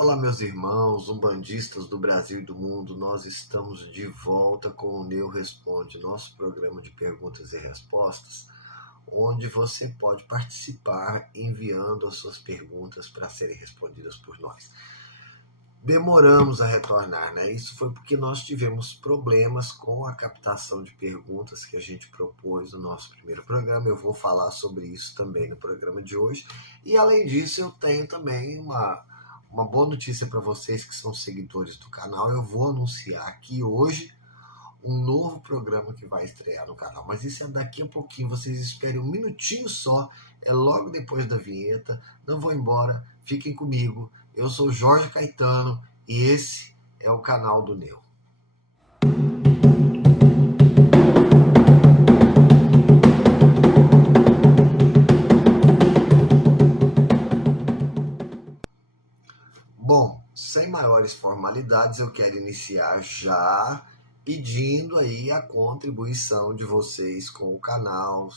Olá, meus irmãos, umbandistas do Brasil e do mundo, nós estamos de volta com o Neu Responde, nosso programa de perguntas e respostas, onde você pode participar enviando as suas perguntas para serem respondidas por nós. Demoramos a retornar, né? Isso foi porque nós tivemos problemas com a captação de perguntas que a gente propôs no nosso primeiro programa. Eu vou falar sobre isso também no programa de hoje. E além disso, eu tenho também uma boa notícia para vocês que são seguidores do canal. Eu vou anunciar aqui hoje um novo programa que vai estrear no canal. Mas isso é daqui a pouquinho, vocês esperem um minutinho só, é logo depois da vinheta. Não vou embora, fiquem comigo. Eu sou Jorge Caetano e esse é o canal do Neu. Bom, sem maiores formalidades, eu quero iniciar já pedindo aí a contribuição de vocês com o canal.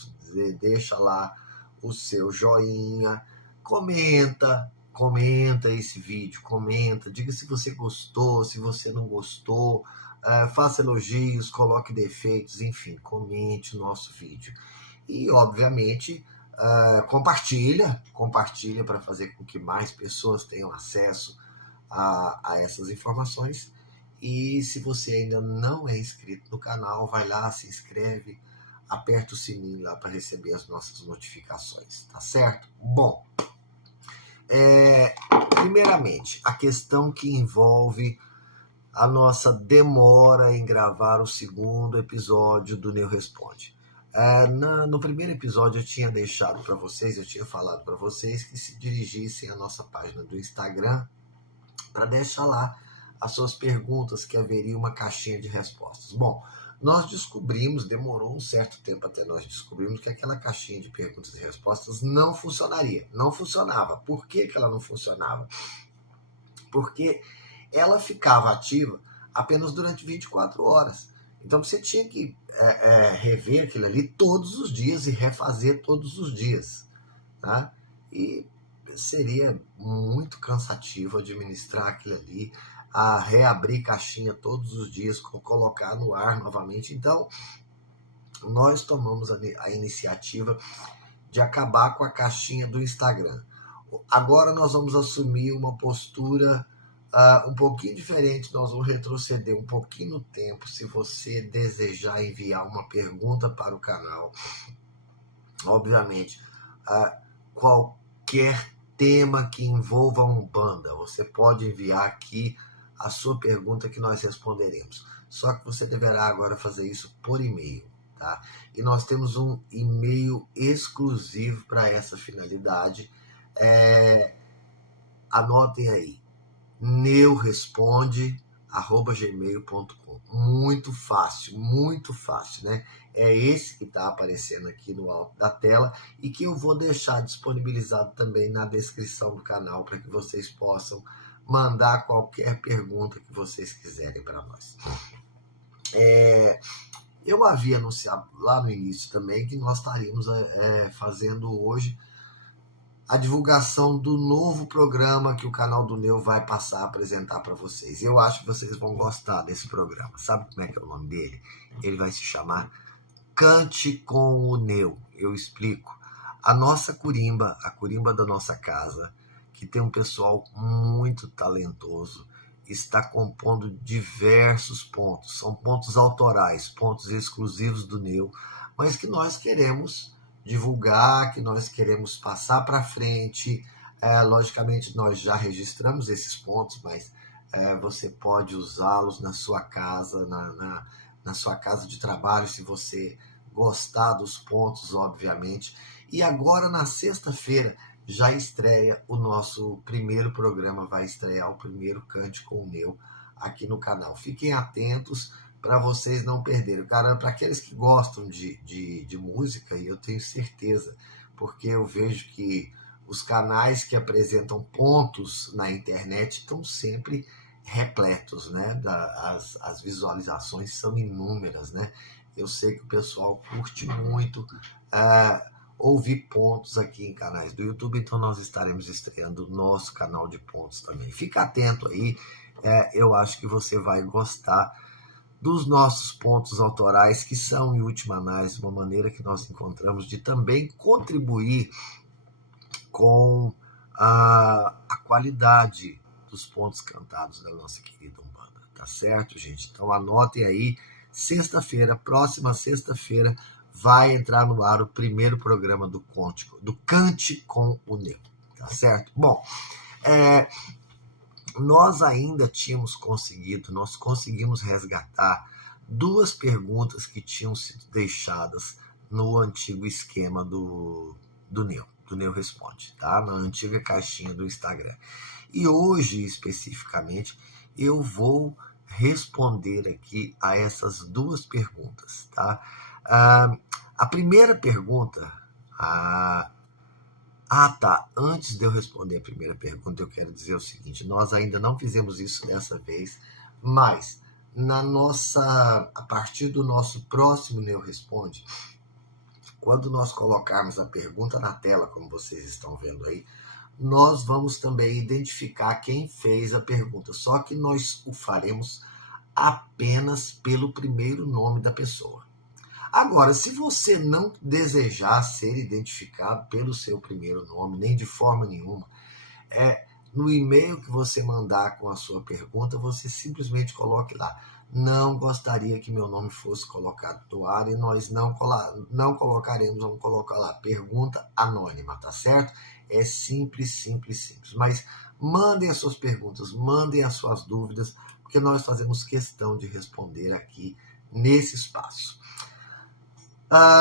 Deixa lá o seu joinha, comenta esse vídeo, diga se você gostou, se você não gostou, faça elogios, coloque defeitos, enfim, comente o nosso vídeo. E, obviamente, compartilha para fazer com que mais pessoas tenham acesso a essas informações. E se você ainda não é inscrito no canal, vai lá, se inscreve, aperta o sininho lá para receber as nossas notificações, tá certo? Bom, primeiramente, a questão que envolve a nossa demora em gravar o segundo episódio do Neu Responde. No primeiro episódio eu tinha deixado para vocês, eu tinha falado para vocês que se dirigissem à nossa página do Instagram para deixar lá as suas perguntas, que haveria uma caixinha de respostas. Bom, nós descobrimos, demorou um certo tempo até nós descobrimos que aquela caixinha de perguntas e respostas não funcionaria, não funcionava. Por que ela não funcionava? Porque ela ficava ativa apenas durante 24 horas. Então você tinha que rever aquilo ali todos os dias e refazer todos os dias, tá? E seria muito cansativo administrar aquilo ali, a reabrir caixinha todos os dias, colocar no ar novamente. Então, nós tomamos a iniciativa de acabar com a caixinha do Instagram. Agora nós vamos assumir uma postura um pouquinho diferente, nós vamos retroceder um pouquinho no tempo. Se você desejar enviar uma pergunta para o canal, obviamente, qualquer tema que envolva Umbanda, você pode enviar aqui a sua pergunta que nós responderemos. Só que você deverá agora fazer isso por e-mail, tá? E nós temos um e-mail exclusivo para essa finalidade. Anotem aí, neuresponde@gmail.com. Muito fácil, né? É esse que está aparecendo aqui no alto da tela e que eu vou deixar disponibilizado também na descrição do canal para que vocês possam mandar qualquer pergunta que vocês quiserem para nós. Eu havia anunciado lá no início também que nós estaríamos fazendo hoje a divulgação do novo programa que o canal do Neu vai passar a apresentar para vocês. Eu acho que vocês vão gostar desse programa. Sabe como é que é o nome dele? Ele vai se chamar Cante com o Neu. Eu explico. A nossa curimba, a curimba da nossa casa, que tem um pessoal muito talentoso, está compondo diversos pontos. São pontos autorais, pontos exclusivos do Neu, mas que nós queremos divulgar, que nós queremos passar para frente. Logicamente, nós já registramos esses pontos, mas você pode usá-los na sua casa, na sua casa de trabalho, se você gostar dos pontos, obviamente. E agora, na sexta-feira, já estreia o nosso primeiro programa, vai estrear o primeiro Cante com o Neu aqui no canal. Fiquem atentos para vocês não perderem. Cara, para aqueles que gostam de música, e eu tenho certeza, porque eu vejo que os canais que apresentam pontos na internet estão sempre repletos, né? As visualizações são inúmeras, né? Eu sei que o pessoal curte muito ouvir pontos aqui em canais do YouTube, então nós estaremos estreando o nosso canal de pontos também. Fica atento aí, eu acho que você vai gostar dos nossos pontos autorais, que são, em última análise, uma maneira que nós encontramos de também contribuir com a qualidade dos pontos cantados da nossa querida Umbanda, tá certo, gente? Então anotem aí, sexta-feira, próxima sexta-feira, vai entrar no ar o primeiro programa do Cante com o Neu, tá certo? Bom, nós ainda nós conseguimos resgatar 2 perguntas que tinham sido deixadas no antigo esquema do Neu Responde, tá? Na antiga caixinha do Instagram. E hoje, especificamente, eu vou responder aqui a essas 2 perguntas, tá? A primeira pergunta... tá. Antes de eu responder a primeira pergunta, eu quero dizer o seguinte: nós ainda não fizemos isso dessa vez, mas a partir do nosso próximo Neu Responde, quando nós colocarmos a pergunta na tela, como vocês estão vendo aí, nós vamos também identificar quem fez a pergunta, só que nós o faremos apenas pelo primeiro nome da pessoa. Agora, se você não desejar ser identificado pelo seu primeiro nome, nem de forma nenhuma, no e-mail que você mandar com a sua pergunta, você simplesmente coloque lá: não gostaria que meu nome fosse colocado no ar, e nós não colocaremos, vamos colocar lá, pergunta anônima, tá certo? É simples, simples, simples. Mas mandem as suas perguntas, mandem as suas dúvidas, porque nós fazemos questão de responder aqui nesse espaço.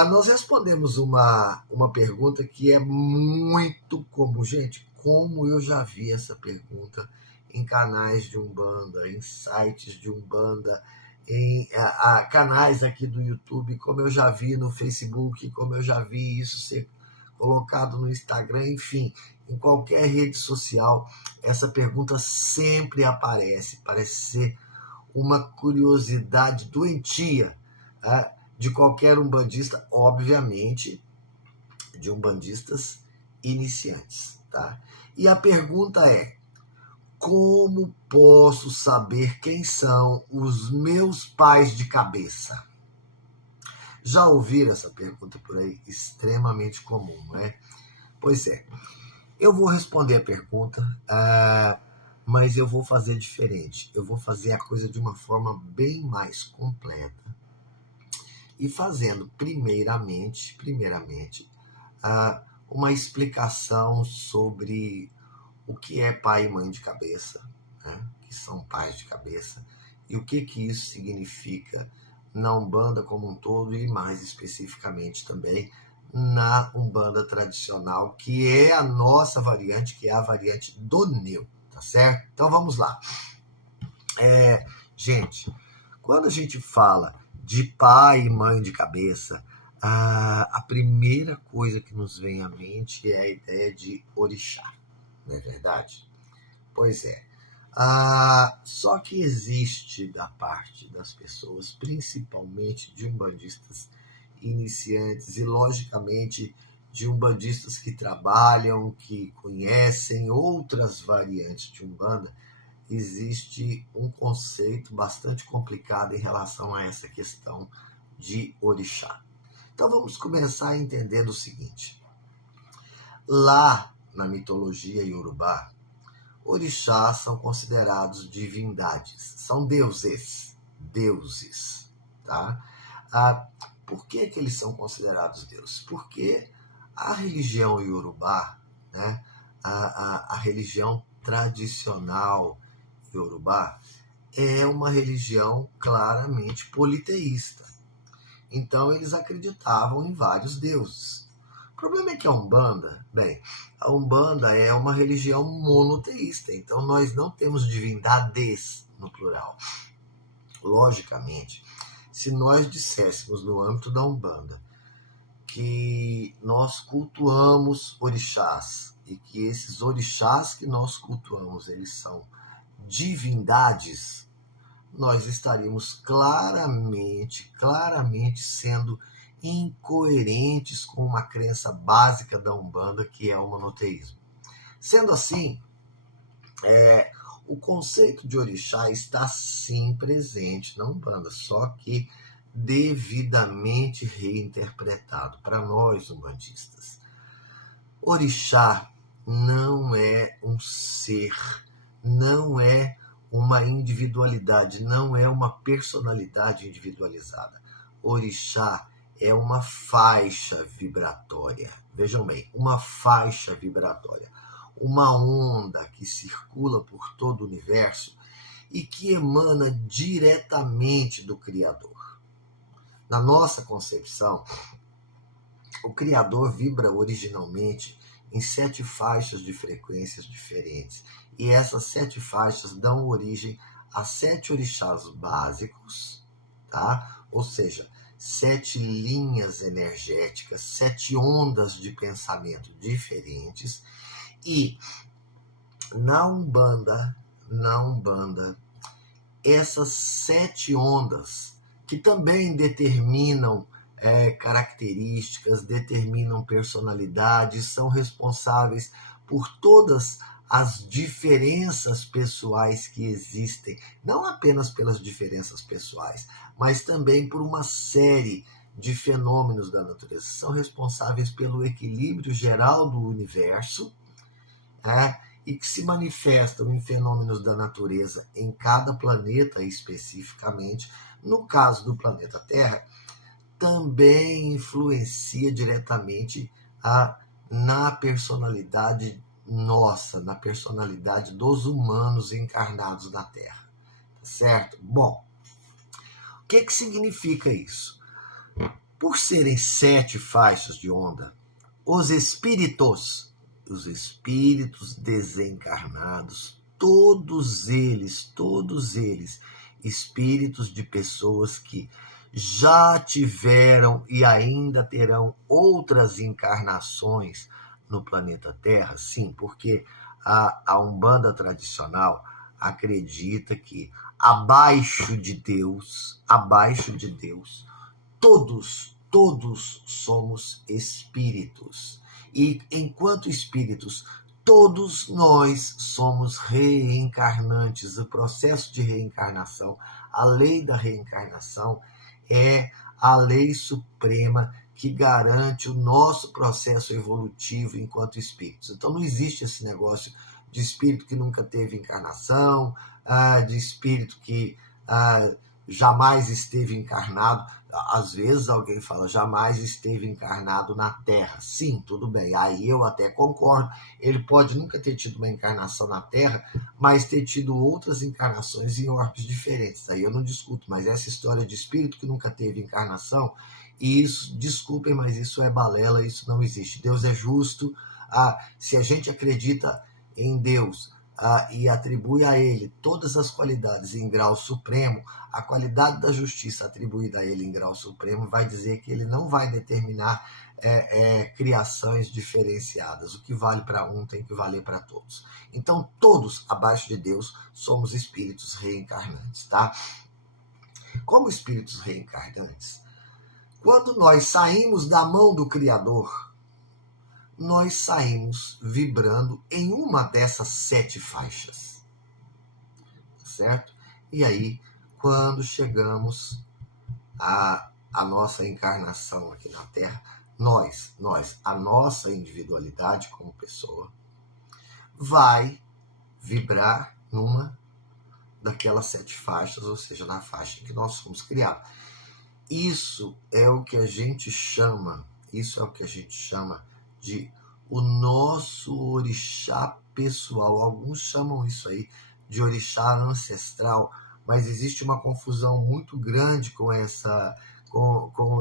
Nós respondemos uma pergunta que é muito comum. Gente, como eu já vi essa pergunta em canais de Umbanda, em sites de Umbanda, em canais aqui do YouTube, como eu já vi no Facebook, como eu já vi isso ser colocado no Instagram, enfim, em qualquer rede social, essa pergunta sempre aparece. Parece ser uma curiosidade doentia, de qualquer umbandista, obviamente, de umbandistas iniciantes, tá? E a pergunta é: como posso saber quem são os meus pais de cabeça? Já ouviram essa pergunta por aí? Extremamente comum, não é? Pois é. Eu vou responder a pergunta, mas eu vou fazer diferente. Eu vou fazer a coisa de uma forma bem mais completa. E fazendo, primeiramente, uma explicação sobre o que é pai e mãe de cabeça, né? Que são pais de cabeça, e o que isso significa na Umbanda como um todo, e mais especificamente também na Umbanda tradicional, que é a nossa variante, que é a variante do Neu, tá certo? Então vamos lá. Gente, quando a gente fala de pai e mãe de cabeça, a primeira coisa que nos vem à mente é a ideia de orixá, não é verdade? Pois é. Só que existe da parte das pessoas, principalmente de umbandistas iniciantes e, logicamente, de umbandistas que trabalham, que conhecem outras variantes de Umbanda, existe um conceito bastante complicado em relação a essa questão de orixá. Então vamos começar entendendo o seguinte: lá na mitologia iorubá, orixás são considerados divindades, são deuses, tá? Por que eles são considerados deuses? Porque a religião iorubá, né, a religião tradicional iorubá, é uma religião claramente politeísta. Então eles acreditavam em vários deuses. O problema é que a Umbanda é uma religião monoteísta, então nós não temos divindades no plural. Logicamente, se nós disséssemos no âmbito da Umbanda que nós cultuamos orixás, e que esses orixás que nós cultuamos, eles são divindades, nós estaríamos claramente sendo incoerentes com uma crença básica da Umbanda, que é o monoteísmo. Sendo assim, o conceito de orixá está sim presente na Umbanda, só que devidamente reinterpretado para nós umbandistas. Orixá não é um ser, não é uma individualidade, não é uma personalidade individualizada. Orixá é uma faixa vibratória. Vejam bem, uma faixa vibratória. Uma onda que circula por todo o universo e que emana diretamente do Criador. Na nossa concepção, o Criador vibra originalmente em 7 faixas de frequências diferentes. E essas 7 faixas dão origem a 7 orixás básicos, tá? Ou seja, 7 linhas energéticas, 7 ondas de pensamento diferentes. E na Umbanda, essas 7 ondas, que também determinam características, determinam personalidades, são responsáveis por todas as diferenças pessoais que existem, não apenas pelas diferenças pessoais, mas também por uma série de fenômenos da natureza. São responsáveis pelo equilíbrio geral do universo, e que se manifestam em fenômenos da natureza em cada planeta especificamente. No caso do planeta Terra, também influencia diretamente na personalidade nossa, na personalidade dos humanos encarnados na Terra. Certo? Bom, o que significa isso? Por serem 7 faixas de onda, os espíritos desencarnados, todos eles, espíritos de pessoas que já tiveram e ainda terão outras encarnações no planeta Terra, sim, porque a Umbanda tradicional acredita que abaixo de Deus, todos somos espíritos. E enquanto espíritos, todos nós somos reencarnantes. O processo de reencarnação, a lei da reencarnação, é a lei suprema que garante o nosso processo evolutivo enquanto espíritos. Então não existe esse negócio de espírito que nunca teve encarnação, de espírito que jamais esteve encarnado. Às vezes alguém fala, jamais esteve encarnado na Terra. Sim, tudo bem, aí eu até concordo. Ele pode nunca ter tido uma encarnação na Terra, mas ter tido outras encarnações em orbes diferentes. Aí eu não discuto, mas essa história de espírito que nunca teve encarnação, isso, desculpem, mas isso é balela, isso não existe. Deus é justo. Se a gente acredita em Deus e atribui a ele todas as qualidades em grau supremo, a qualidade da justiça atribuída a ele em grau supremo vai dizer que ele não vai determinar criações diferenciadas. O que vale para um tem que valer para todos. Então, todos abaixo de Deus somos espíritos reencarnantes, tá? Como espíritos reencarnantes, quando nós saímos da mão do Criador, nós saímos vibrando em uma dessas 7 faixas, certo? E aí, quando chegamos à nossa encarnação aqui na Terra, a nossa individualidade como pessoa, vai vibrar numa daquelas 7 faixas, ou seja, na faixa em que nós fomos criados. Isso é o que a gente chama de o nosso orixá pessoal. Alguns chamam isso aí de orixá ancestral, mas existe uma confusão muito grande com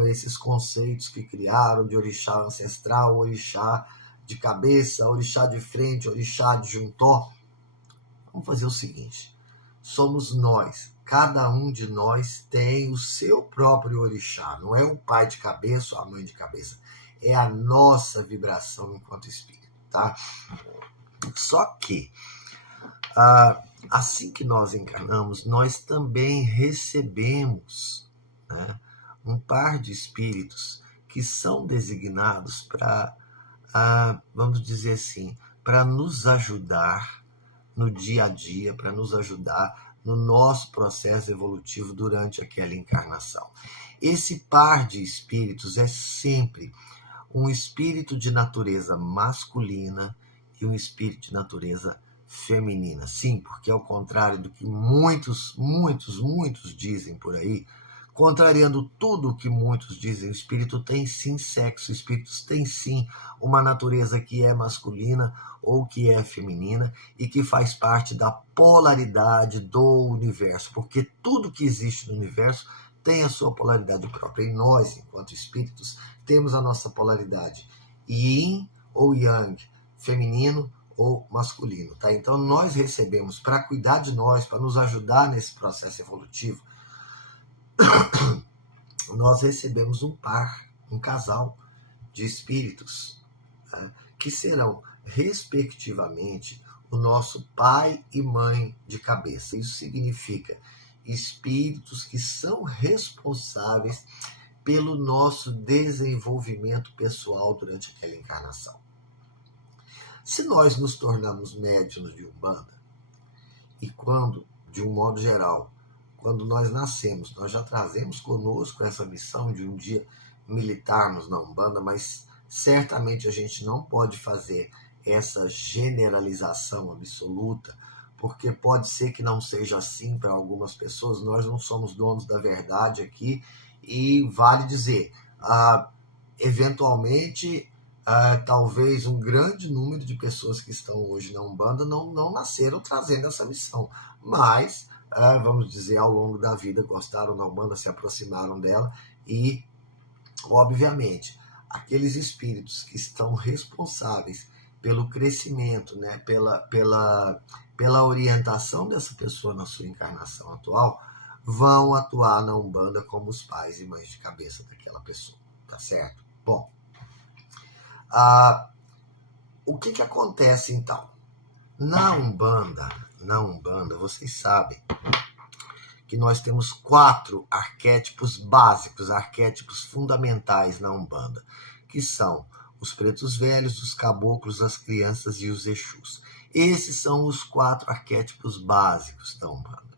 esses conceitos que criaram de orixá ancestral, orixá de cabeça, orixá de frente, orixá de juntó. Vamos fazer o seguinte, somos nós, cada um de nós tem o seu próprio orixá, não é o pai de cabeça ou a mãe de cabeça, é a nossa vibração enquanto espírito, tá? Só que, assim que nós encarnamos, nós também recebemos, né, um par de espíritos que são designados para, vamos dizer assim, para nos ajudar no dia a dia, para nos ajudar no nosso processo evolutivo durante aquela encarnação. Esse par de espíritos é sempre um espírito de natureza masculina e um espírito de natureza feminina. Sim, porque ao contrário do que muitos dizem por aí, contrariando tudo o que muitos dizem, o espírito tem sim sexo, o espírito tem sim uma natureza que é masculina ou que é feminina e que faz parte da polaridade do universo, porque tudo que existe no universo tem a sua polaridade própria. E nós, enquanto espíritos, temos a nossa polaridade yin ou yang, feminino ou masculino, tá? Então nós recebemos, para cuidar de nós, para nos ajudar nesse processo evolutivo, nós recebemos um par, um casal de espíritos, tá? Que serão, respectivamente, o nosso pai e mãe de cabeça. Isso significa espíritos que são responsáveis pelo nosso desenvolvimento pessoal durante aquela encarnação. Se nós nos tornamos médiuns de Umbanda, e quando, de um modo geral, quando nós nascemos, nós já trazemos conosco essa missão de um dia militarmos na Umbanda, mas certamente a gente não pode fazer essa generalização absoluta, porque pode ser que não seja assim para algumas pessoas. Nós não somos donos da verdade aqui, e vale dizer, eventualmente, talvez um grande número de pessoas que estão hoje na Umbanda não nasceram trazendo essa missão, mas, vamos dizer, ao longo da vida gostaram da Umbanda, se aproximaram dela e, obviamente, aqueles espíritos que estão responsáveis pelo crescimento, né, pela orientação dessa pessoa na sua encarnação atual, vão atuar na Umbanda como os pais e mães de cabeça daquela pessoa, tá certo? Bom, o que acontece então? Na Umbanda, vocês sabem que nós temos 4 arquétipos básicos, arquétipos fundamentais na Umbanda, que são os pretos velhos, os caboclos, as crianças e os exus. Esses são os 4 arquétipos básicos da Umbanda.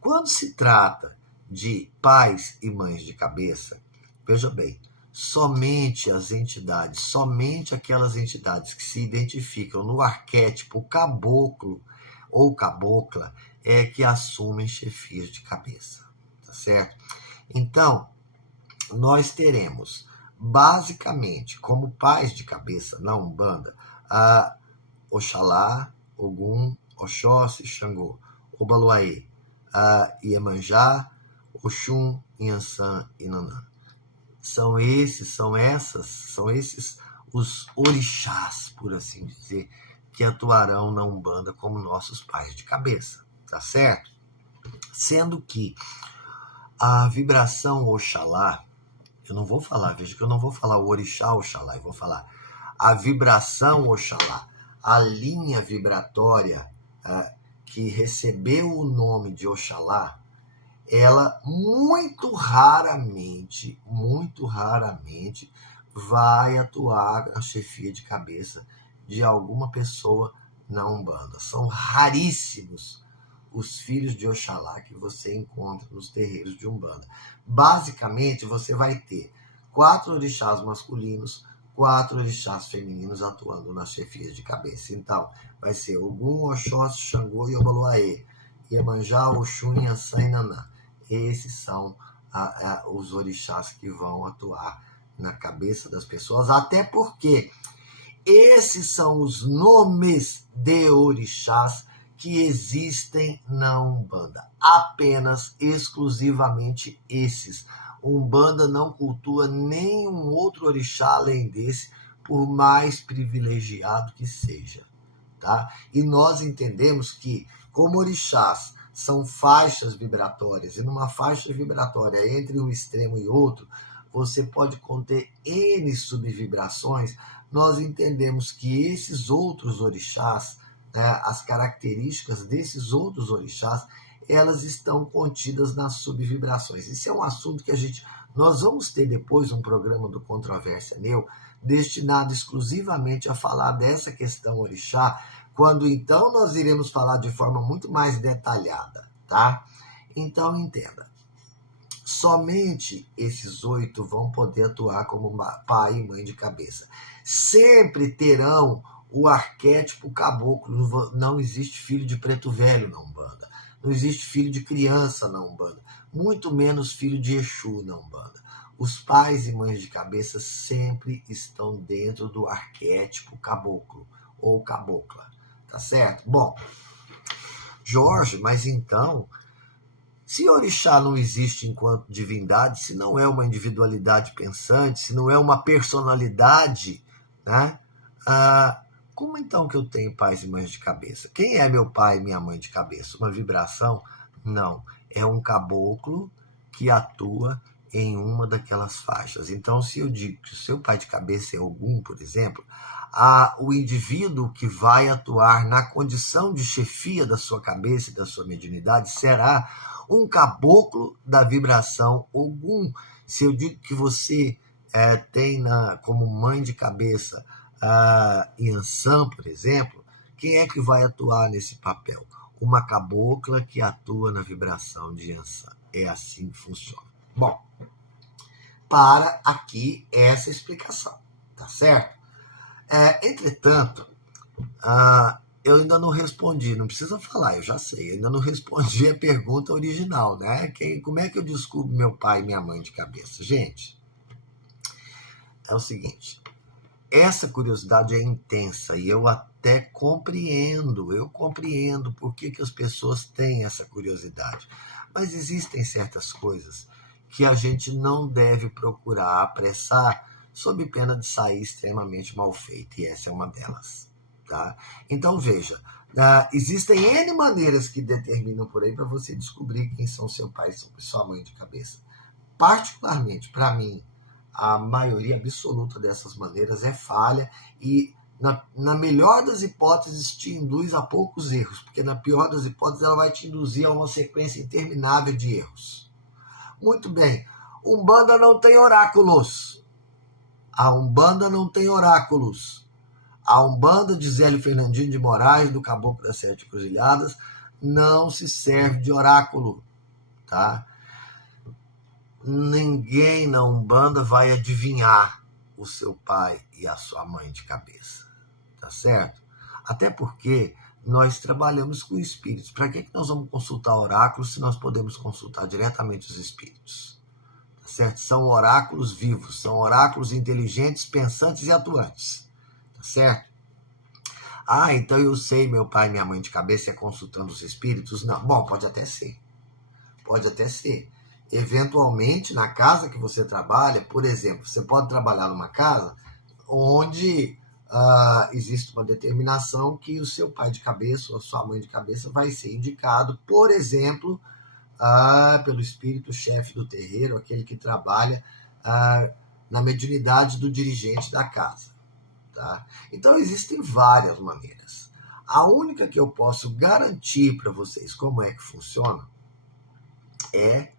Quando se trata de pais e mães de cabeça, veja bem, somente as entidades, somente aquelas entidades que se identificam no arquétipo caboclo ou cabocla é que assumem chefias de cabeça, tá certo? Então, nós teremos, basicamente, como pais de cabeça na Umbanda, Oxalá, Ogum, Oxóssi, Xangô, Obaluaê, Iemanjá, Oxum, Inhansã e Nanã. São esses os orixás, por assim dizer, que atuarão na Umbanda como nossos pais de cabeça, tá certo? Sendo que a vibração Oxalá, eu não vou falar, veja que eu não vou falar o orixá Oxalá, eu vou falar a vibração Oxalá, a linha vibratória que recebeu o nome de Oxalá, ela muito raramente vai atuar na chefia de cabeça de alguma pessoa na Umbanda. São raríssimos os filhos de Oxalá que você encontra nos terreiros de Umbanda. Basicamente, você vai ter 4 orixás masculinos, 4 orixás femininos atuando nas chefias de cabeça. Então, vai ser Ogum, Oxóssi, Xangô e Obaluaê, Iemanjá, Oxum, Inhansã e Nanã. Esses são os orixás que vão atuar na cabeça das pessoas, até porque esses são os nomes de orixás que existem na Umbanda. Apenas, exclusivamente esses. Umbanda não cultua nenhum outro orixá além desse, por mais privilegiado que seja, tá? E nós entendemos que, como orixás são faixas vibratórias, e numa faixa vibratória entre um extremo e outro, você pode conter N subvibrações. Nós entendemos que esses outros orixás, né, as características desses outros orixás, elas estão contidas nas subvibrações. Isso é um assunto que nós vamos ter depois um programa do Controvérsia Neo destinado exclusivamente a falar dessa questão orixá, quando então nós iremos falar de forma muito mais detalhada, tá? Então entenda, somente esses 8 vão poder atuar como pai e mãe de cabeça. Sempre terão o arquétipo caboclo. Não existe filho de preto velho na Umbanda. Não existe filho de criança na Umbanda. Muito menos filho de Exu na Umbanda. Os pais e mães de cabeça sempre estão dentro do arquétipo caboclo ou cabocla. Tá certo? Bom, Jorge, mas então, se orixá não existe enquanto divindade, se não é uma individualidade pensante, se não é uma personalidade, né? Como então que eu tenho pais e mães de cabeça? Quem é meu pai e minha mãe de cabeça? Uma vibração? Não. É um caboclo que atua em uma daquelas faixas. Então, se eu digo que o seu pai de cabeça é Ogum, por exemplo, o indivíduo que vai atuar na condição de chefia da sua cabeça e da sua mediunidade será um caboclo da vibração Ogum. Se eu digo que você tem como mãe de cabeça Yansan, por exemplo, quem é que vai atuar nesse papel? Uma cabocla que atua na vibração de Yansan. É assim que funciona. Bom, para aqui essa explicação, tá certo? Entretanto, eu ainda não respondi, não precisa falar, eu já sei, eu ainda não respondi a pergunta original, né? Como é que eu descubro meu pai e minha mãe de cabeça? Gente, é o seguinte, essa curiosidade é intensa e eu até compreendo por que as pessoas têm essa curiosidade. Mas existem certas coisas que a gente não deve procurar apressar sob pena de sair extremamente mal feito, e essa é uma delas. Tá? Então, veja, existem N maneiras que determinam por aí para você descobrir quem são seu pai e sua mãe de cabeça. Particularmente, para mim, a maioria absoluta dessas maneiras é falha e, na melhor das hipóteses, te induz a poucos erros, porque na pior das hipóteses ela vai te induzir a uma sequência interminável de erros. Muito bem, Umbanda não tem oráculos. A Umbanda não tem oráculos. A Umbanda de Zélio Fernandinho de Moraes, do Caboclo das Sete Cruzilhadas, não se serve de oráculo, tá? Ninguém na Umbanda vai adivinhar o seu pai e a sua mãe de cabeça, tá certo? Até porque nós trabalhamos com espíritos. Para que nós vamos consultar oráculos se nós podemos consultar diretamente os espíritos? Tá certo? São oráculos vivos, são oráculos inteligentes, pensantes e atuantes, tá certo? Então eu sei meu pai e minha mãe de cabeça é consultando os espíritos? Não. Bom, pode até ser. Pode até ser. Eventualmente, na casa que você trabalha, por exemplo, você pode trabalhar numa casa onde existe uma determinação que o seu pai de cabeça ou a sua mãe de cabeça vai ser indicado, por exemplo, pelo espírito-chefe do terreiro, aquele que trabalha na mediunidade do dirigente da casa. Tá? Então, existem várias maneiras. A única que eu posso garantir para vocês como é que funciona é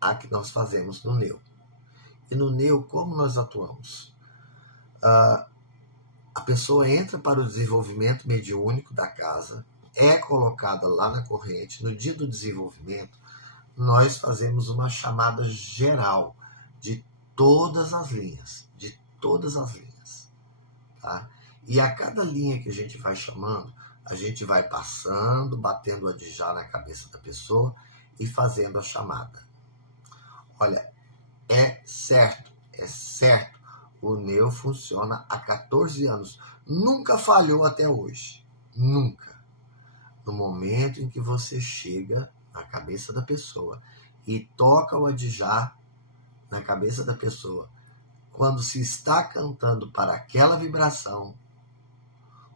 a que nós fazemos no Neo. E no Neo, como nós atuamos? A pessoa entra para o desenvolvimento mediúnico da casa, é colocada lá na corrente. No dia do desenvolvimento, nós fazemos uma chamada geral de todas as linhas. Tá? E a cada linha que a gente vai chamando, a gente vai passando, batendo o adijá na cabeça da pessoa e fazendo a chamada. Olha, é certo, o Neo funciona há 14 anos. Nunca falhou até hoje. Nunca. No momento em que você chega na cabeça da pessoa e toca o adijá na cabeça da pessoa, quando se está cantando para aquela vibração,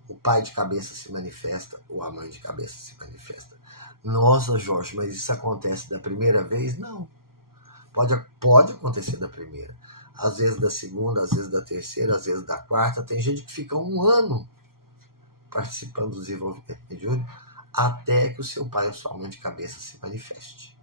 o pai de cabeça se manifesta ou a mãe de cabeça se manifesta. Nossa, Jorge, mas isso acontece da primeira vez? Não. Pode acontecer da primeira. Às vezes da segunda, às vezes da terceira, às vezes da quarta. Tem gente que fica 1 ano participando do desenvolvimento mediúnico. até que o seu pai ou sua mãe de cabeça se manifeste.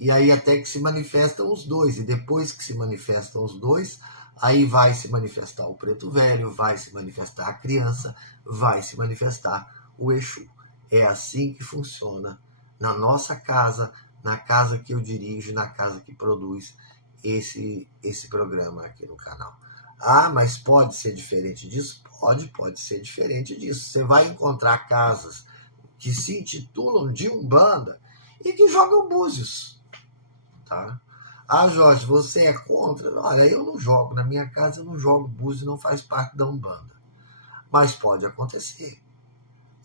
E aí até que se manifestam os dois, e depois que se manifestam os dois, aí vai se manifestar o preto velho, vai se manifestar a criança, vai se manifestar o Exu. É assim que funciona na nossa casa, na casa que eu dirijo, na casa que produz esse programa aqui no canal. Ah, mas pode ser diferente disso? Pode ser diferente disso. Você vai encontrar casas que se intitulam de Umbanda e que jogam búzios, tá? Ah, Jorge, você é contra? Olha, eu não jogo. Na minha casa eu não jogo búzio, não faz parte da Umbanda. Mas pode acontecer.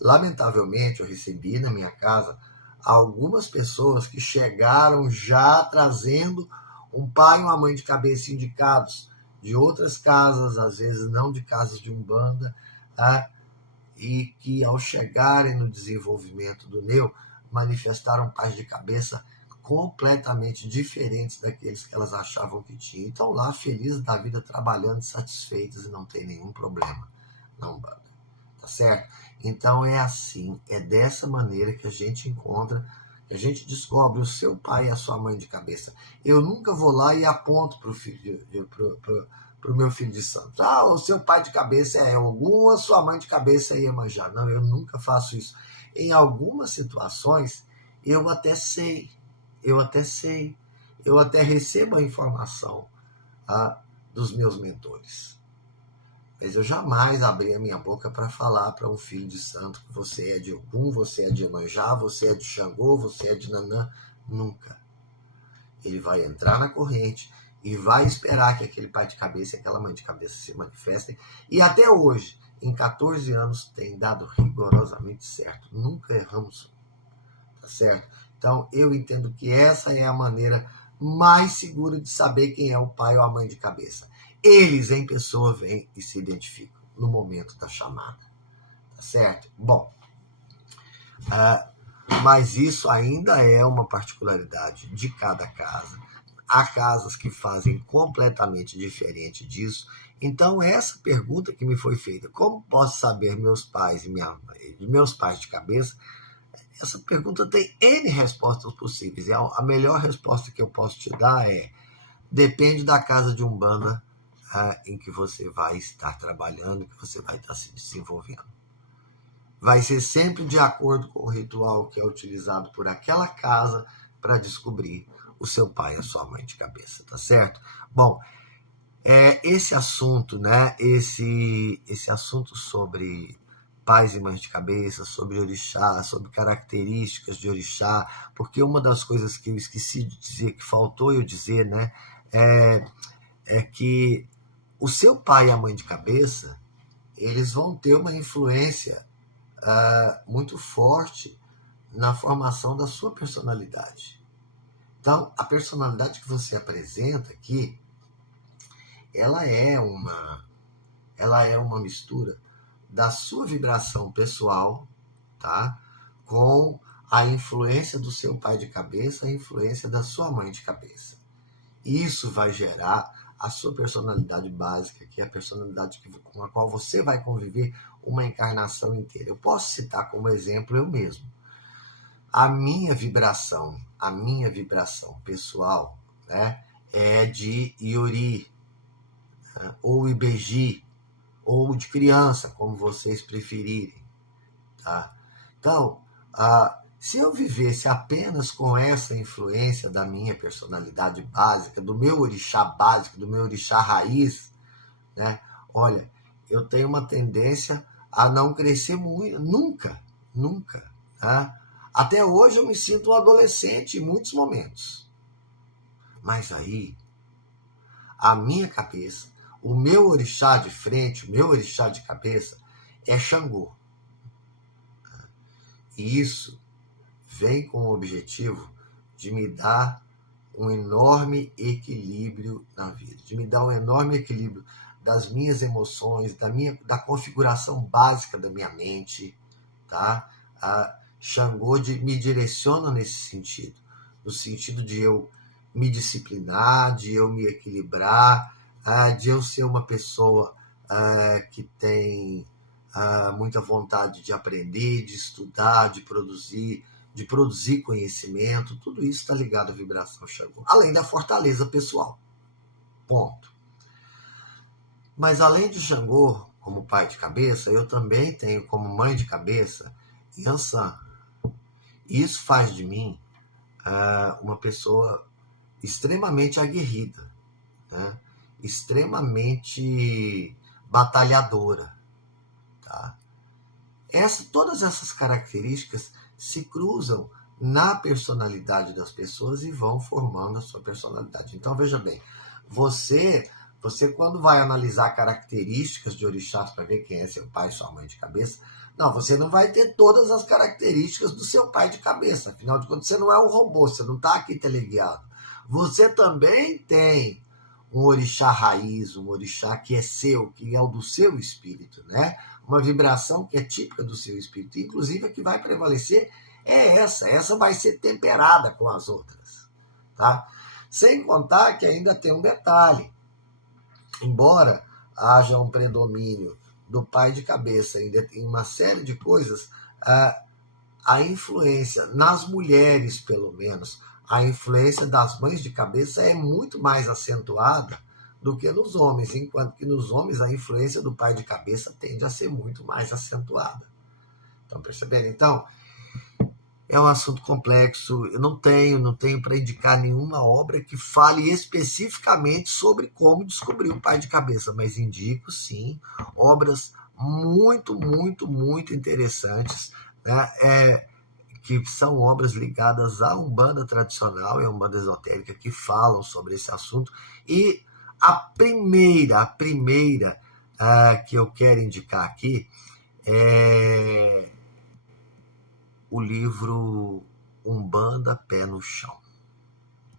Lamentavelmente, eu recebi na minha casa algumas pessoas que chegaram já trazendo um pai e uma mãe de cabeça indicados de outras casas, às vezes não de casas de Umbanda, tá? E que ao chegarem no desenvolvimento do Neo, manifestaram pais de cabeça completamente diferentes daqueles que elas achavam que tinham. Então lá, felizes da vida, trabalhando, satisfeitas e não tem nenhum problema na Umbanda. Tá certo? Então é assim, é dessa maneira que a gente encontra, que a gente descobre o seu pai e a sua mãe de cabeça. Eu nunca vou lá e aponto para o filho, pro meu filho de santo. Ah, o seu pai de cabeça é Ogum, a sua mãe de cabeça é Iemanjá. Não, eu nunca faço isso. Em algumas situações, eu até sei, eu até recebo a informação dos meus mentores. Mas eu jamais abri a minha boca para falar para um filho de santo que você é de Ogum, você é de Iemanjá, você é de Xangô, você é de Nanã. Nunca. Ele vai entrar na corrente e vai esperar que aquele pai de cabeça e aquela mãe de cabeça se manifestem. E até hoje, em 14 anos, tem dado rigorosamente certo. Nunca erramos. Tá certo? Então, eu entendo que essa é a maneira mais segura de saber quem é o pai ou a mãe de cabeça. Eles, em pessoa, vêm e se identificam no momento da chamada. Tá certo? Bom, mas isso ainda é uma particularidade de cada casa. Há casas que fazem completamente diferente disso. Então, essa pergunta que me foi feita, como posso saber meus pais e meus pais de cabeça? Essa pergunta tem N respostas possíveis. E a melhor resposta que eu posso te dar é: depende da casa de Umbanda em que você vai estar trabalhando, que você vai estar se desenvolvendo. Vai ser sempre de acordo com o ritual que é utilizado por aquela casa para descobrir o seu pai e a sua mãe de cabeça, tá certo? Bom, esse assunto, né? Esse assunto sobre pais e mães de cabeça, sobre orixá, sobre características de orixá, porque uma das coisas que eu esqueci de dizer, que faltou eu dizer, né? É que o seu pai e a mãe de cabeça, eles vão ter uma influência muito forte na formação da sua personalidade. Então, a personalidade que você apresenta aqui, ela é uma mistura da sua vibração pessoal, tá? Com a influência do seu pai de cabeça, a influência da sua mãe de cabeça. Isso vai gerar a sua personalidade básica, que é a personalidade com a qual você vai conviver uma encarnação inteira. Eu posso citar como exemplo eu mesmo. A minha vibração pessoal, né, é de Iori, né, ou Ibeji, ou de criança, como vocês preferirem. Tá? Então, se eu vivesse apenas com essa influência da minha personalidade básica, do meu orixá básico, do meu orixá raiz, né? Olha, eu tenho uma tendência a não crescer muito, nunca. Tá? Até hoje eu me sinto um adolescente em muitos momentos. Mas aí, a minha cabeça, o meu orixá de frente, o meu orixá de cabeça é Xangô. E isso vem com o objetivo de me dar um enorme equilíbrio na vida, de me dar um enorme equilíbrio das minhas emoções, da configuração básica da minha mente, tá? A Xangô me direciona nesse sentido, no sentido de eu me disciplinar, de eu me equilibrar, de eu ser uma pessoa que tem muita vontade de aprender, de estudar, de produzir conhecimento. Tudo isso está ligado à vibração Xangô. Além da fortaleza pessoal. Ponto. Mas além de Xangô, como pai de cabeça, eu também tenho como mãe de cabeça Yansan. E isso faz de mim uma pessoa extremamente aguerrida, né? Extremamente batalhadora. Tá? Todas essas características se cruzam na personalidade das pessoas e vão formando a sua personalidade. Então, veja bem, você quando vai analisar características de orixás para ver quem é seu pai e sua mãe de cabeça, não, você não vai ter todas as características do seu pai de cabeça. Afinal de contas, você não é um robô, você não está aqui teleguiado. Você também tem um orixá raiz, um orixá que é seu, que é o do seu espírito, né? Uma vibração que é típica do seu espírito. Inclusive, a que vai prevalecer é essa. Essa vai ser temperada com as outras. Tá? Sem contar que ainda tem um detalhe. Embora haja um predomínio do pai de cabeça em uma série de coisas, a influência, nas mulheres pelo menos, a influência das mães de cabeça é muito mais acentuada do que nos homens, enquanto que nos homens a influência do pai de cabeça tende a ser muito mais acentuada. Estão percebendo? Então, é um assunto complexo. Eu não tenho para indicar nenhuma obra que fale especificamente sobre como descobrir o pai de cabeça, mas indico, sim, obras muito, muito, muito interessantes, né? Que são obras ligadas à Umbanda tradicional e à Umbanda esotérica que falam sobre esse assunto. E a primeira que eu quero indicar aqui é o livro Umbanda Pé no Chão.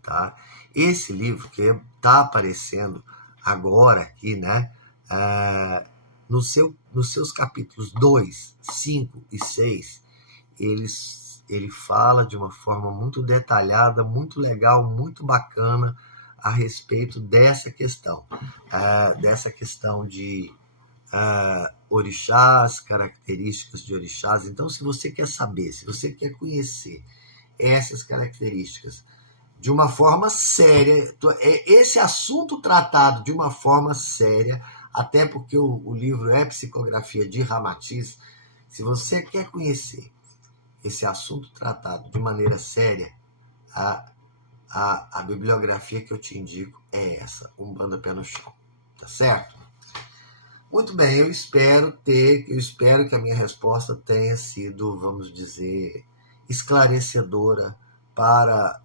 Tá? Esse livro que está aparecendo agora aqui, né? Nos seus capítulos 2, 5 e 6, ele fala de uma forma muito detalhada, muito legal, muito bacana a respeito dessa questão de orixás, características de orixás. Então, se você quer saber, se você quer conhecer essas características de uma forma séria, esse assunto tratado de uma forma séria, até porque o livro é Psicografia de Ramatiz, se você quer conhecer esse assunto tratado de maneira séria, a bibliografia que eu te indico é essa, Umbanda Pé no Chão. Tá certo? Muito bem, eu espero que a minha resposta tenha sido, vamos dizer, esclarecedora para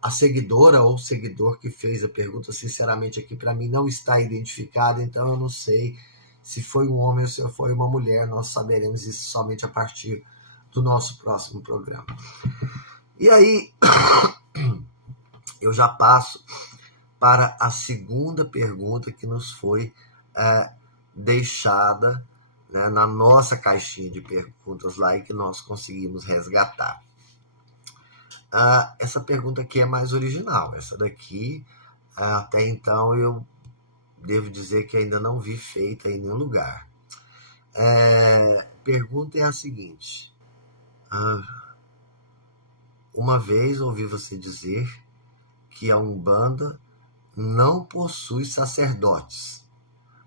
a seguidora ou seguidor que fez a pergunta. Sinceramente, aqui para mim não está identificado, então eu não sei se foi um homem ou se foi uma mulher. Nós saberemos isso somente a partir do nosso próximo programa. E aí, eu já passo para a segunda pergunta que nos foi deixada, né, na nossa caixinha de perguntas lá e que nós conseguimos resgatar. Essa pergunta aqui é mais original. Essa daqui, até então, eu devo dizer que ainda não vi feita em nenhum lugar. Pergunta é a seguinte. Uma vez ouvi você dizer que a Umbanda não possui sacerdotes.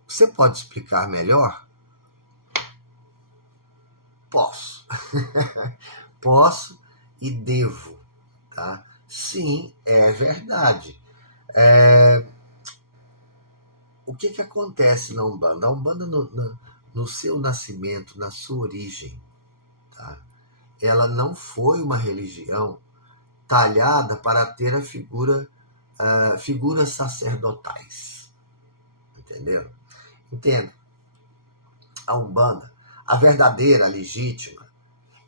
Você pode explicar melhor? Posso. Posso e devo. Tá? Sim, é verdade. O que acontece na Umbanda? A Umbanda, no seu nascimento, na sua origem, tá? Ela não foi uma religião talhada para ter figuras sacerdotais. Entendeu? Entenda. A Umbanda, a verdadeira, a legítima,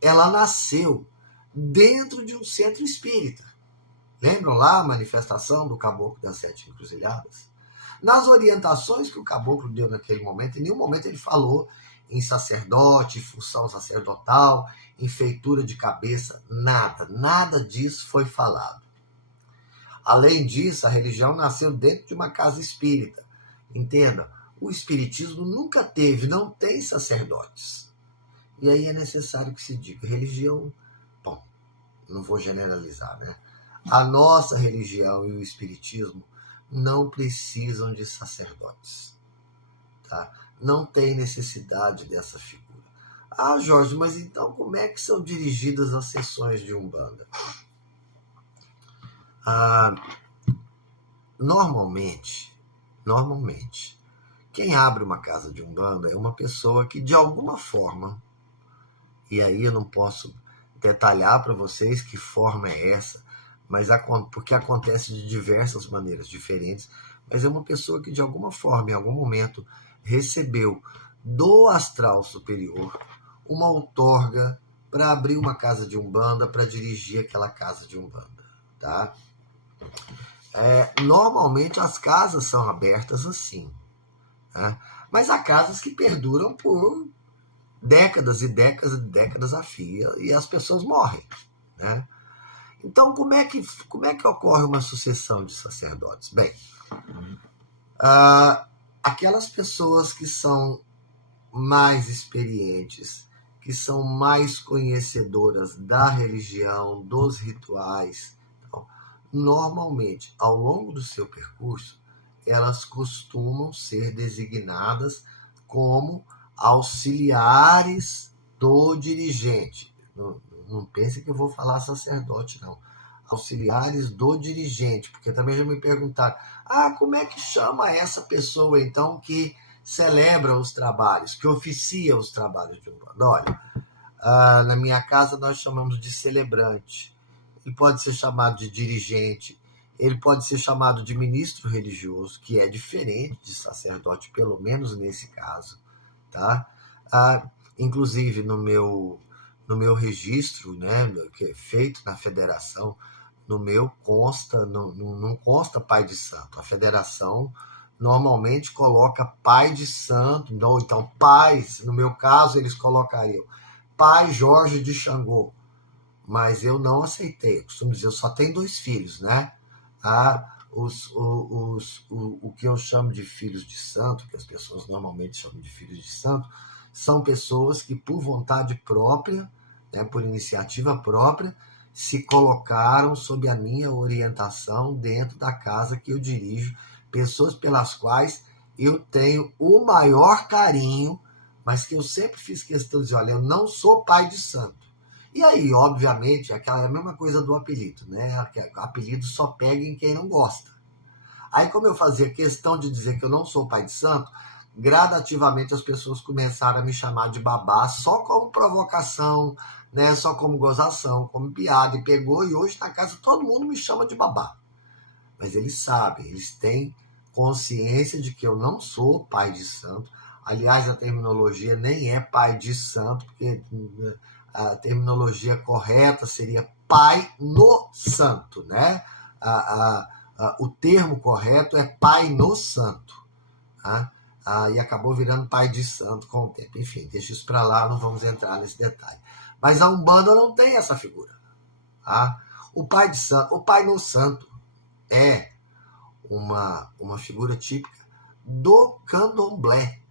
ela nasceu dentro de um centro espírita. Lembram lá a manifestação do Caboclo das Sete Encruzilhadas? Nas orientações que o Caboclo deu naquele momento, em nenhum momento ele falou em sacerdote, função sacerdotal, em feitura de cabeça, nada disso foi falado. Além disso, a religião nasceu dentro de uma casa espírita. Entenda, O espiritismo nunca teve, não tem sacerdotes. E aí é necessário que se diga, religião, bom, não vou generalizar, né? A nossa religião e o espiritismo não precisam de sacerdotes, tá? Não tem necessidade dessa figura. Ah, Jorge, mas então como é que são dirigidas as sessões de Umbanda? Normalmente, quem abre uma casa de Umbanda é uma pessoa que, de alguma forma, e aí eu não posso detalhar para vocês que forma é essa, mas porque acontece de diversas maneiras diferentes, mas é uma pessoa que, de alguma forma, em algum momento, recebeu do astral superior uma outorga para abrir uma casa de Umbanda, para dirigir aquela casa de Umbanda, tá? Normalmente as casas são abertas assim, né? Mas há casas que perduram por décadas e décadas e décadas a fio e as pessoas morrem, né? Então, como é que ocorre uma sucessão de sacerdotes? Bem, aquelas pessoas que são mais experientes, que são mais conhecedoras da religião, dos rituais, então, normalmente, ao longo do seu percurso, elas costumam ser designadas como auxiliares do dirigente. Não pense que eu vou falar sacerdote, não. Auxiliares do dirigente, porque também já me perguntaram, como é que chama essa pessoa, então, que celebra os trabalhos, que oficia os trabalhos de Umbanda? Olha, na minha casa nós chamamos de celebrante. Ele pode ser chamado de dirigente, ele pode ser chamado de ministro religioso, que é diferente de sacerdote, pelo menos nesse caso, tá? Inclusive no meu registro, né, que é feito na federação, no meu consta, não consta pai de santo. A federação normalmente coloca pai de santo, então pais, no meu caso eles colocariam pai Jorge de Xangô, mas eu não aceitei. Eu costumo dizer, eu só tenho 2 filhos, né? O que eu chamo de filhos de santo, que as pessoas normalmente chamam de filhos de santo, são pessoas que, por vontade própria, né, por iniciativa própria, se colocaram sob a minha orientação dentro da casa que eu dirijo, pessoas pelas quais eu tenho o maior carinho, mas que eu sempre fiz questão de dizer, olha, eu não sou pai de santo. E aí, obviamente, é a mesma coisa do apelido, né? Apelido só pega em quem não gosta. Aí, como eu fazia questão de dizer que eu não sou pai de santo, gradativamente as pessoas começaram a me chamar de babá só como provocação, né? Só como gozação, como piada, e pegou, e hoje na casa todo mundo me chama de babá. Mas eles sabem, eles têm consciência de que eu não sou pai de santo. Aliás, a terminologia nem é pai de santo, porque a terminologia correta seria pai no santo, né? O termo correto é pai no santo, tá? E acabou virando pai de santo com o tempo. Enfim, deixa isso para lá, não vamos entrar nesse detalhe. Mas a Umbanda não tem essa figura, tá? O pai no santo é uma figura típica do candomblé.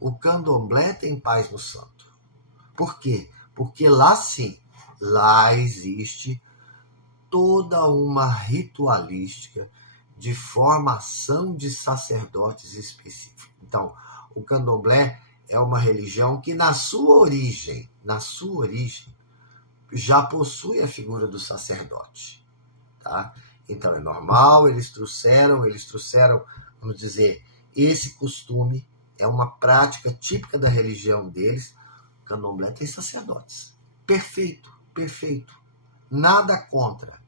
O candomblé tem paz no santo. Por quê? Porque lá sim, lá existe toda uma ritualística de formação de sacerdotes específicos. Então, o candomblé é uma religião que na sua origem, já possui a figura do sacerdote, tá? Então é normal, eles trouxeram, vamos dizer, esse costume, é uma prática típica da religião deles. O candomblé tem sacerdotes. Perfeito. Nada contra.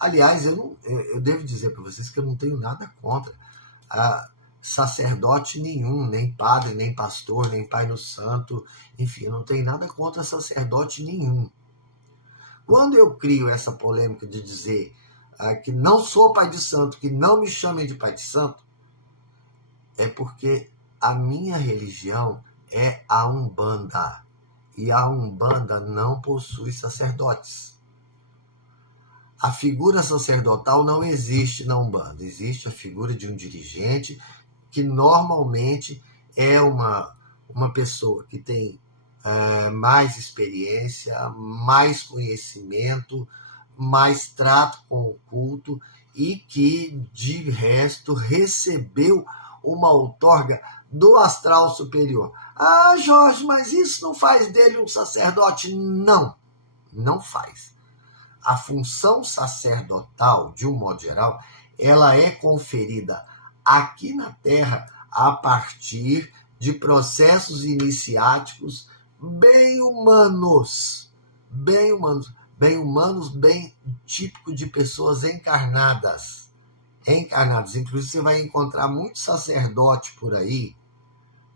Aliás, eu devo dizer para vocês que eu não tenho nada contra sacerdote nenhum, nem padre, nem pastor, nem pai no santo, enfim, eu não tenho nada contra sacerdote nenhum. Quando eu crio essa polêmica de dizer que não sou pai de santo, que não me chamem de pai de santo, é porque a minha religião é a Umbanda. E a Umbanda não possui sacerdotes. A figura sacerdotal não existe na Umbanda. Existe a figura de um dirigente que normalmente é uma pessoa que tem mais experiência, mais conhecimento, mais trato com o culto e que, de resto, recebeu uma outorga do astral superior. Ah, Jorge, mas isso não faz dele um sacerdote? Não, não faz. A função sacerdotal, de um modo geral, ela é conferida aqui na Terra a partir de processos iniciáticos bem humanos, bem típico de pessoas encarnadas. Inclusive, você vai encontrar muito sacerdote por aí,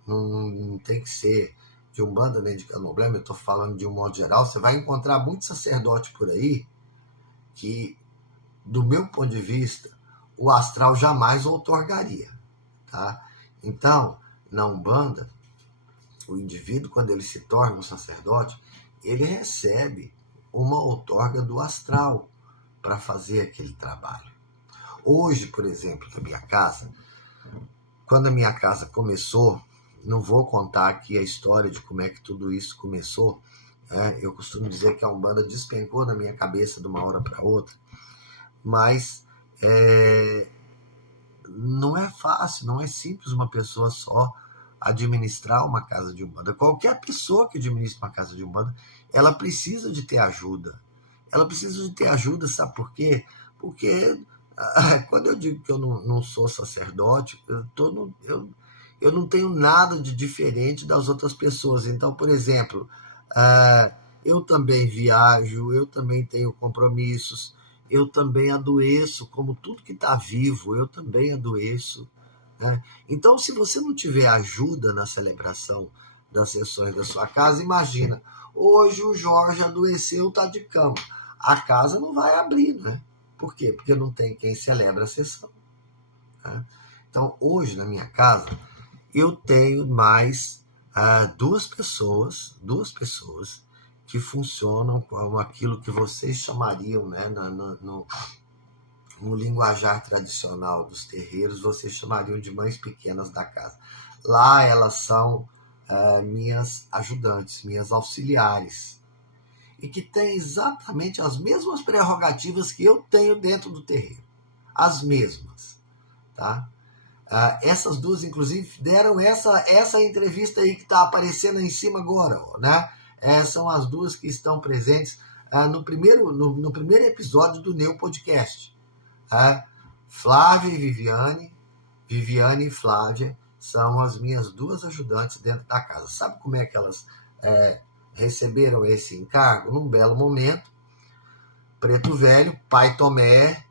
não tem que ser de Umbanda nem de Candomblé, eu estou falando de um modo geral, você vai encontrar muito sacerdote por aí que, do meu ponto de vista, o astral jamais outorgaria. Tá? Então, na Umbanda, o indivíduo, quando ele se torna um sacerdote, ele recebe uma outorga do astral para fazer aquele trabalho. Hoje, por exemplo, na minha casa, quando a minha casa começou, não vou contar aqui a história de como é que tudo isso começou, eu costumo dizer que a Umbanda despencou na minha cabeça de uma hora para outra, mas não é fácil, não é simples uma pessoa só administrar uma casa de Umbanda. Qualquer pessoa que administra uma casa de Umbanda, ela precisa de ter ajuda. Ela precisa de ter ajuda, sabe por quê? Porque quando eu digo que eu não sou sacerdote, eu não tenho nada de diferente das outras pessoas. Então, por exemplo, eu também viajo, eu também tenho compromissos, eu também adoeço, como tudo que está vivo, eu também adoeço. Né? Então, se você não tiver ajuda na celebração das sessões da sua casa, imagina, hoje o Jorge adoeceu, está de cama. A casa não vai abrir, né? Por quê? Porque não tem quem celebra a sessão. Né? Então, hoje, na minha casa, eu tenho mais duas pessoas que funcionam como aquilo que vocês chamariam, né, no linguajar tradicional dos terreiros, vocês chamariam de mães pequenas da casa. Lá elas são minhas ajudantes, minhas auxiliares, e que têm exatamente as mesmas prerrogativas que eu tenho dentro do terreiro. As mesmas. Tá? Essas duas, inclusive, deram essa entrevista aí que está aparecendo aí em cima agora. Né? São as duas que estão presentes no primeiro episódio do Neo Podcast. Flávia e Viviane e Flávia, são as minhas duas ajudantes dentro da casa. Sabe como é que elas receberam esse encargo? Num belo momento, Preto Velho, Pai Tomé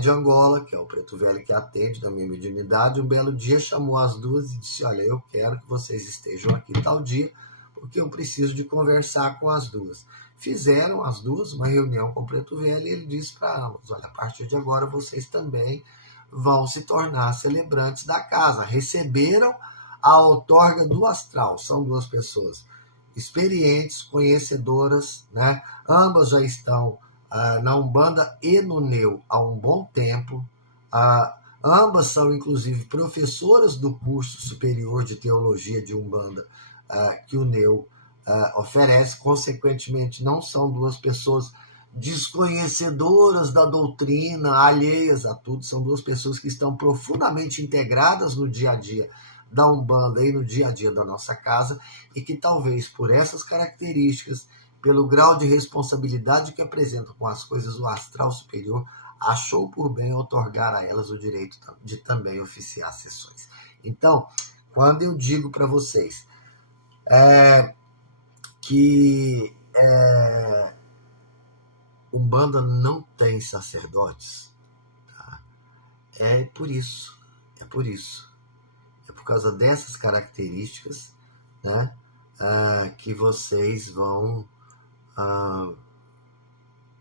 de Angola, que é o Preto Velho que atende da minha mediunidade, um belo dia chamou as duas e disse: olha, eu quero que vocês estejam aqui tal dia, porque eu preciso de conversar com as duas. Fizeram as duas uma reunião com o Preto Velho e ele disse para ambos: olha, a partir de agora vocês também vão se tornar celebrantes da casa. Receberam a outorga do astral. São duas pessoas experientes, conhecedoras, né? Ambas já estão na Umbanda e no Neo há um bom tempo. Ambas são, inclusive, professoras do curso superior de teologia de Umbanda que o Neo oferece. Consequentemente, não são duas pessoas desconhecedoras da doutrina, alheias a tudo, são duas pessoas que estão profundamente integradas no dia a dia da Umbanda e no dia a dia da nossa casa, e que talvez por essas características, pelo grau de responsabilidade que apresentam com as coisas do astral superior, achou por bem outorgar a elas o direito de também oficiar sessões. Então, quando eu digo para vocês que Umbanda não tem sacerdotes, tá? É por isso. É por causa dessas características, né, que vocês vão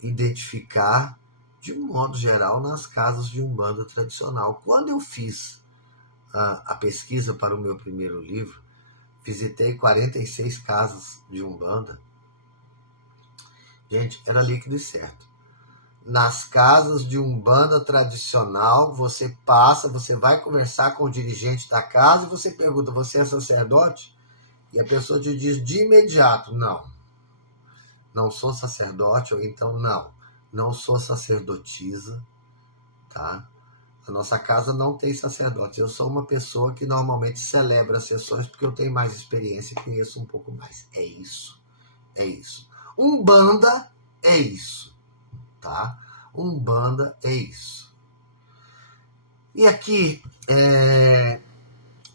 identificar, de um modo geral, nas casas de Umbanda tradicional. Quando eu fiz a pesquisa para o meu primeiro livro, visitei 46 casas de Umbanda. Gente, era líquido e certo. nas casas de umbanda tradicional, você passa, você vai conversar com o dirigente da casa e você pergunta, você é sacerdote? E a pessoa te diz de imediato, não sou sacerdote, ou então não sou sacerdotisa, tá? A nossa casa não tem sacerdote. Eu sou uma pessoa que normalmente celebra as sessões porque eu tenho mais experiência e conheço um pouco mais. É isso. Umbanda é isso, tá? Umbanda é isso. E aqui,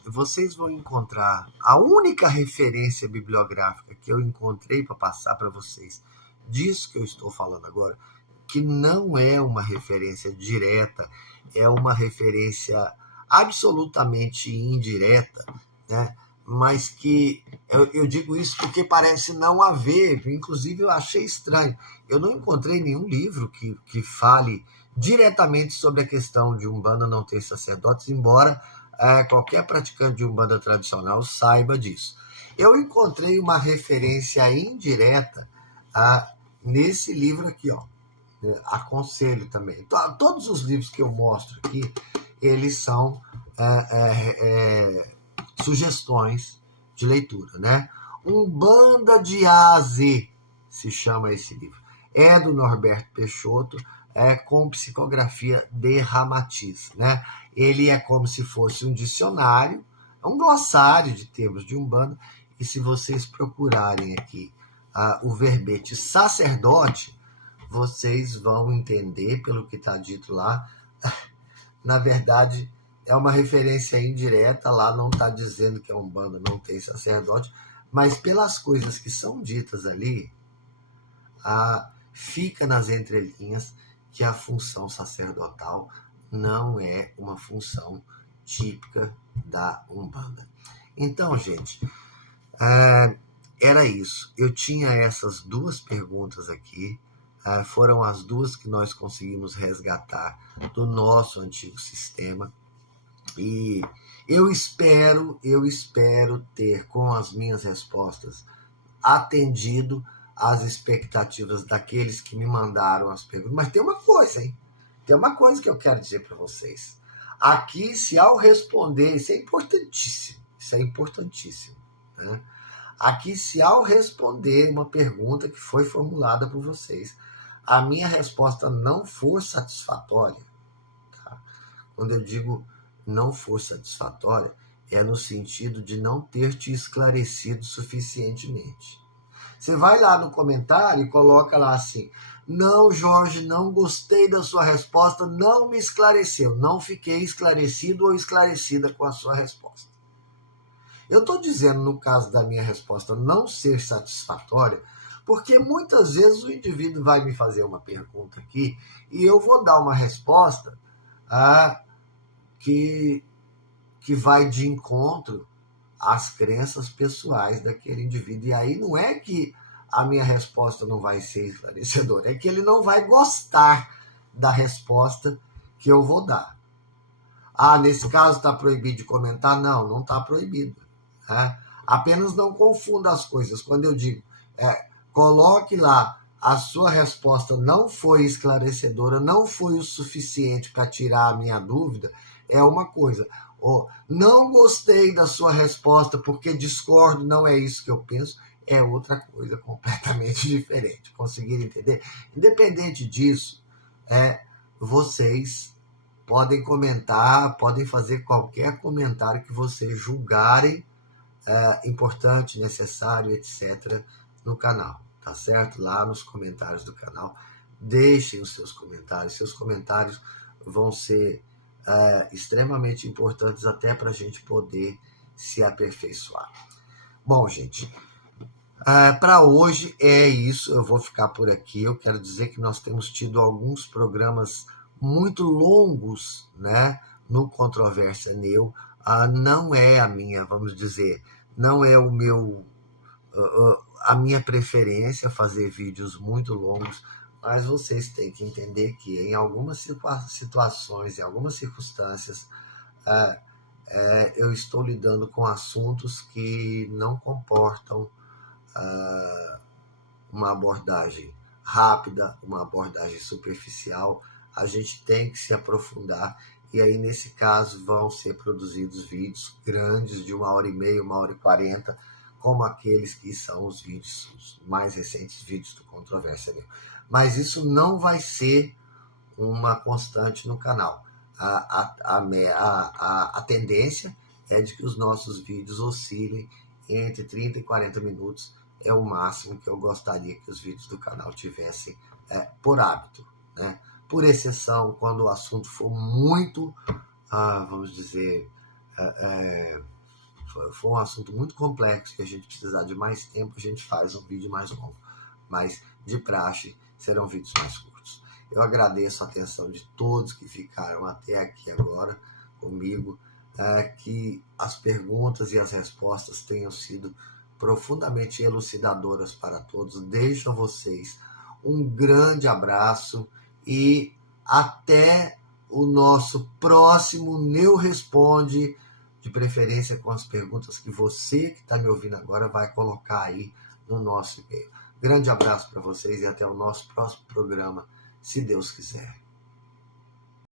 vocês vão encontrar a única referência bibliográfica que eu encontrei para passar para vocês disso que eu estou falando agora, que não é uma referência direta, é uma referência absolutamente indireta, né? Mas que eu digo isso porque parece não haver, inclusive eu achei estranho. Eu não encontrei nenhum livro que fale diretamente sobre a questão de Umbanda não ter sacerdotes, embora qualquer praticante de Umbanda tradicional saiba disso. Eu encontrei uma referência indireta nesse livro aqui, ó. Aconselho também. Todos os livros que eu mostro aqui, eles são sugestões de leitura, né? Umbanda de A a Z se chama esse livro. É do Norberto Peixoto, com psicografia de Ramatiz, né? Ele é como se fosse um dicionário, um glossário de termos de Umbanda, e se vocês procurarem aqui o verbete sacerdote, vocês vão entender pelo que está dito lá. Na verdade, é uma referência indireta, lá não está dizendo que a Umbanda não tem sacerdote, mas pelas coisas que são ditas ali, fica nas entrelinhas que a função sacerdotal não é uma função típica da Umbanda. Então, gente, era isso. Eu tinha essas duas perguntas aqui, foram as duas que nós conseguimos resgatar do nosso antigo sistema. E eu espero ter, com as minhas respostas, atendido às expectativas daqueles que me mandaram as perguntas. Mas tem uma coisa, hein? Tem uma coisa que eu quero dizer para vocês. Aqui, se ao responder, isso é importantíssimo, né? Aqui, se ao responder uma pergunta que foi formulada por vocês, a minha resposta não for satisfatória, tá? Quando eu digo não for satisfatória, é no sentido de não ter te esclarecido suficientemente. Você vai lá no comentário e coloca lá assim, não, Jorge, não gostei da sua resposta, não me esclareceu, não fiquei esclarecido ou esclarecida com a sua resposta. Eu estou dizendo, no caso da minha resposta não ser satisfatória, porque muitas vezes o indivíduo vai me fazer uma pergunta aqui e eu vou dar uma resposta que vai de encontro às crenças pessoais daquele indivíduo. E aí não é que a minha resposta não vai ser esclarecedora, é que ele não vai gostar da resposta que eu vou dar. Nesse caso está proibido de comentar? Não, não está proibido. Apenas não confunda as coisas. Quando eu digo, coloque lá, a sua resposta não foi esclarecedora, não foi o suficiente para tirar a minha dúvida, é uma coisa. Não gostei da sua resposta porque discordo, não é isso que eu penso, é outra coisa completamente diferente. Conseguiram entender? Independente disso, vocês podem comentar, podem fazer qualquer comentário que vocês julgarem importante, necessário, etc., no canal, tá certo? Lá nos comentários do canal, deixem os seus comentários vão ser extremamente importantes até para a gente poder se aperfeiçoar. Bom, gente, para hoje é isso, eu vou ficar por aqui. Eu quero dizer que nós temos tido alguns programas muito longos, né, no Controvérsia Neu. Não é a minha, vamos dizer, não é o meu, a minha preferência fazer vídeos muito longos, mas vocês têm que entender que em algumas situações, em algumas circunstâncias, eu estou lidando com assuntos que não comportam uma abordagem rápida, uma abordagem superficial. A gente tem que se aprofundar, e aí nesse caso vão ser produzidos vídeos grandes de 1h30, 1h40, como aqueles que são os vídeos, os mais recentes vídeos do Controvérsia Neo. Mas isso não vai ser uma constante no canal. A tendência é de que os nossos vídeos oscilem entre 30 e 40 minutos, é o máximo que eu gostaria que os vídeos do canal tivessem, por hábito, né? Por exceção, quando o assunto for muito, vamos dizer, for um assunto muito complexo, que a gente precisar de mais tempo, a gente faz um vídeo mais longo. Mas, de praxe, serão vídeos mais curtos. Eu agradeço a atenção de todos que ficaram até aqui agora comigo, que as perguntas e as respostas tenham sido profundamente elucidadoras para todos. Deixo a vocês um grande abraço e até o nosso próximo Neu Responde, de preferência com as perguntas que você que está me ouvindo agora vai colocar aí no nosso e-mail. Grande abraço para vocês e até o nosso próximo programa, se Deus quiser.